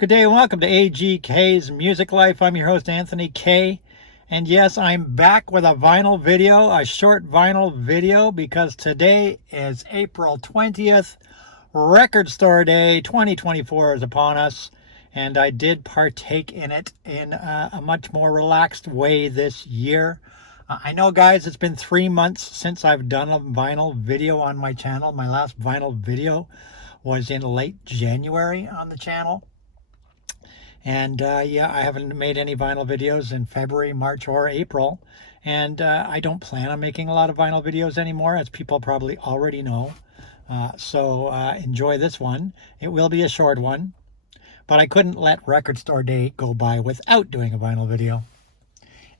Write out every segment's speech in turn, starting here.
Good day and welcome to AGK's Music Life. I'm your host, Anthony K. And yes, I'm back with a vinyl video, a short vinyl video, because today is April 20th. Record Store Day 2024 is upon us. And I did partake in it in a much more relaxed way this year. I know, guys, it's been 3 months since I've done a vinyl video on my channel. My last vinyl video was in late January on the channel. And yeah, I haven't made any vinyl videos in February, March, or April. And I don't plan on making a lot of vinyl videos anymore, as people probably already know. So enjoy this one. It will be a short one. But I couldn't let Record Store Day go by without doing a vinyl video.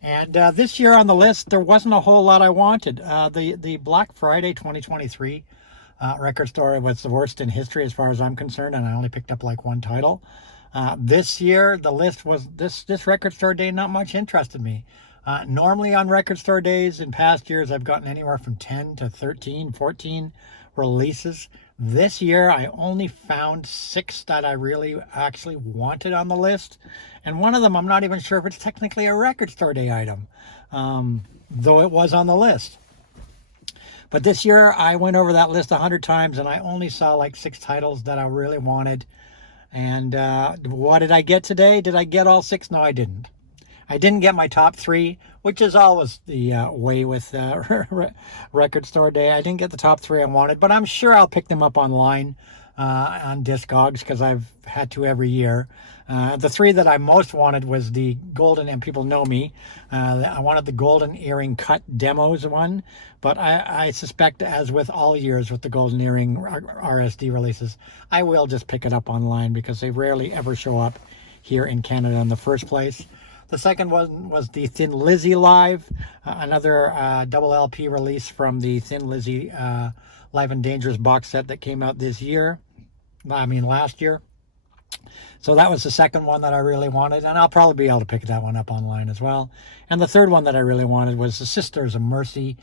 And this year on the list, there wasn't a whole lot I wanted. The Black Friday 2023 Record Store was the worst in history as far as I'm concerned, and I only picked up like one title. This year, the list was, this Record Store Day, not much interested me. Normally on Record Store Days in past years, I've gotten anywhere from 10 to 13, 14 releases. This year, I only found 6 that I really actually wanted on the list. And one of them, I'm not even sure if it's technically a Record Store Day item, though it was on the list. But this year, I went over that list 100 times, and I only saw like 6 titles that I really wanted. And what did I get today? Did I get all 6? No, I didn't. I didn't get my top 3, which is always the way with Record Store Day. I didn't get the top 3 I wanted, but I'm sure I'll pick them up online on Discogs, because I've had to every year. The 3 that I most wanted was the golden, and people know me, I wanted the golden earring cut demos one, but I suspect, as with all years with the golden earring RSD releases, I will just pick it up online, because they rarely ever show up here in Canada in the first place. The second one was the Thin Lizzy Live, another double LP release from the Thin Lizzy Live and Dangerous box set that came out last year. So that was the second one that I really wanted, and I'll probably be able to pick that one up online as well. And the third one that I really wanted was the Sisters of Mercy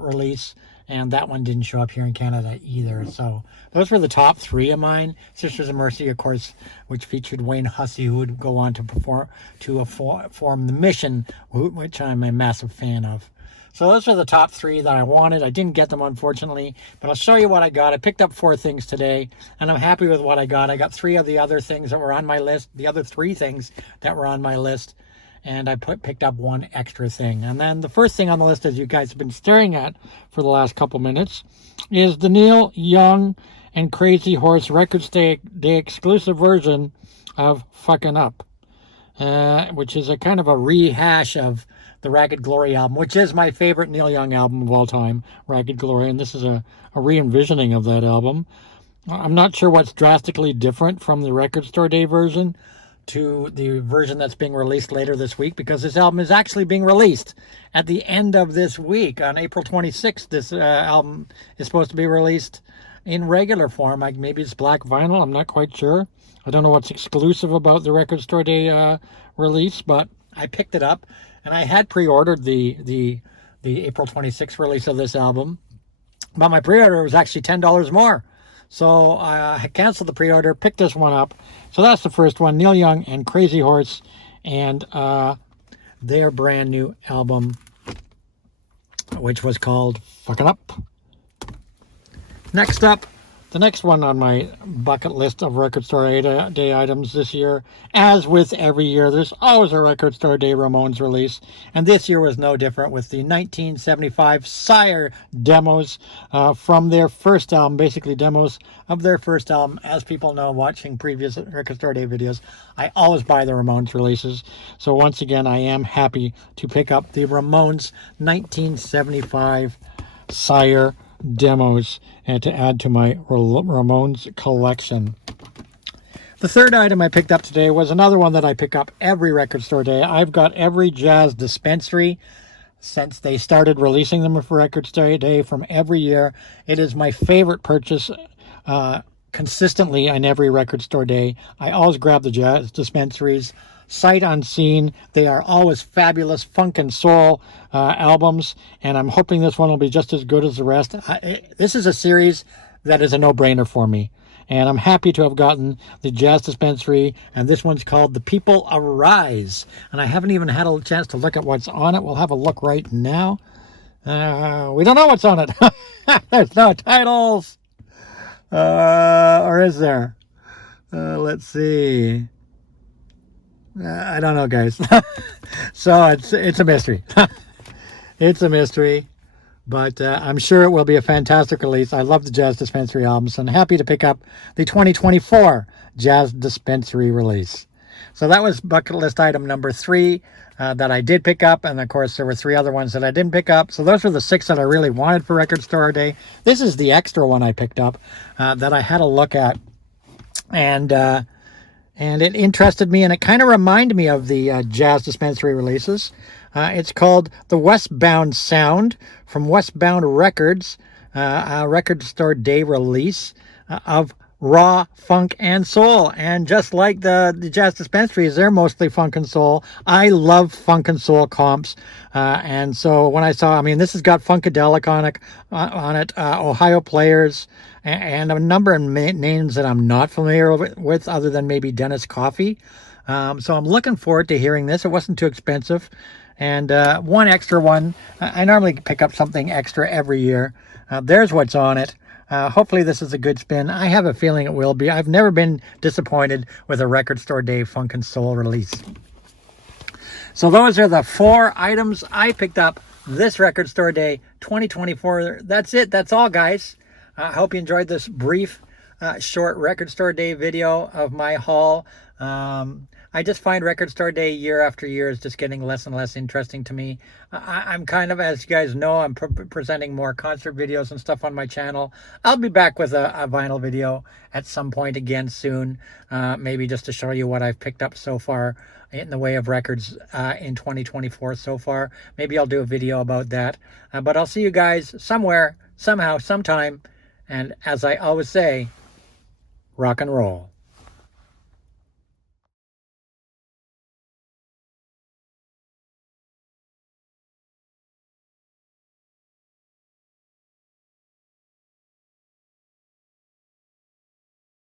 release, and that one didn't show up here in Canada either. So those were the top 3 of mine. Sisters of Mercy, of course, which featured Wayne Hussey, who would go on to form the Mission, which I'm a massive fan of. So those are the top 3 that I wanted. I didn't get them, unfortunately, but I'll show you what I got. I picked up 4 things today, and I'm happy with what I got. I got 3 of the other things that were on my list, the other 3 things that were on my list, and I picked up 1 extra thing. And then the first thing on the list, as you guys have been staring at for the last couple minutes, is the Neil Young and Crazy Horse Record Day exclusive version of Fuckin' Up, which is a kind of a rehash of the Ragged Glory album, which is my favorite Neil Young album of all time, Ragged Glory, and this is a re-envisioning of that album. I'm not sure what's drastically different from the Record Store Day version to the version that's being released later this week, because this album is actually being released at the end of this week. On April 26th, this album is supposed to be released in regular form. Maybe it's black vinyl, I'm not quite sure. I don't know what's exclusive about the Record Store Day release, but I picked it up, and I had pre-ordered the April 26th release of this album, but my pre-order was actually $10 more. So I canceled the pre-order, picked this one up. So that's the first one, Neil Young and Crazy Horse, and their brand new album, which was called Fuckin' Up. Next up, the next one on my bucket list of Record Store Day items this year, as with every year, there's always a Record Store Day Ramones release, and this year was no different with the 1975 Sire demos from their first album, basically demos of their first album. As people know, watching previous Record Store Day videos, I always buy the Ramones releases, so once again, I am happy to pick up the Ramones 1975 Sire demos and to add to my Ramones collection. The third item I picked up today was another one that I pick up every Record Store Day. I've got every jazz dispensary since they started releasing them for Record Store Day from every year. It is my favorite purchase consistently on every Record Store Day. I always grab the jazz dispensaries sight unseen. They are always fabulous funk and soul albums, and I'm hoping this one will be just as good as the rest. This is a series that is a no-brainer for me. And I'm happy to have gotten the Jazz Dispensary, and this one's called The People Arise. And I haven't even had a chance to look at what's on it. We'll have a look right now. We don't know what's on it. There's no titles. Or is there? Let's see. I don't know, guys. So it's a mystery. It's a mystery. But I'm sure it will be a fantastic release. I love the Jazz Dispensary albums, and happy to pick up the 2024 Jazz Dispensary release. So that was bucket list item number 3 that I did pick up. And of course, there were 3 other ones that I didn't pick up. So those were the 6 that I really wanted for Record Store Day. This is the extra one I picked up that I had a look at. And it interested me, and it kind of reminded me of the Jazz Dispensary releases. It's called The Westbound Sound from Westbound Records, a Record Store Day release of raw funk and soul. And just like the Jazz Dispensaries, they're mostly funk and soul. I love funk and soul comps. And so when I saw, I mean, this has got Funkadelic on it, Ohio Players, and a number of names that I'm not familiar with other than maybe Dennis Coffey. So I'm looking forward to hearing this. It wasn't too expensive. And one extra one. I normally pick up something extra every year. There's what's on it. Hopefully this is a good spin. I have a feeling it will be. I've never been disappointed with a Record Store Day Funk and Soul release. So those are the 4 items I picked up this Record Store Day 2024. That's it. That's all, guys. I hope you enjoyed this brief, short Record Store Day video of my haul. I just find Record Store Day year after year is just getting less and less interesting to me. I'm kind of, as you guys know, I'm presenting more concert videos and stuff on my channel. I'll be back with a vinyl video at some point again soon, maybe just to show you what I've picked up so far in the way of records in 2024 so far. Maybe I'll do a video about that. But I'll see you guys somewhere, somehow, sometime. And as I always say, rock and roll.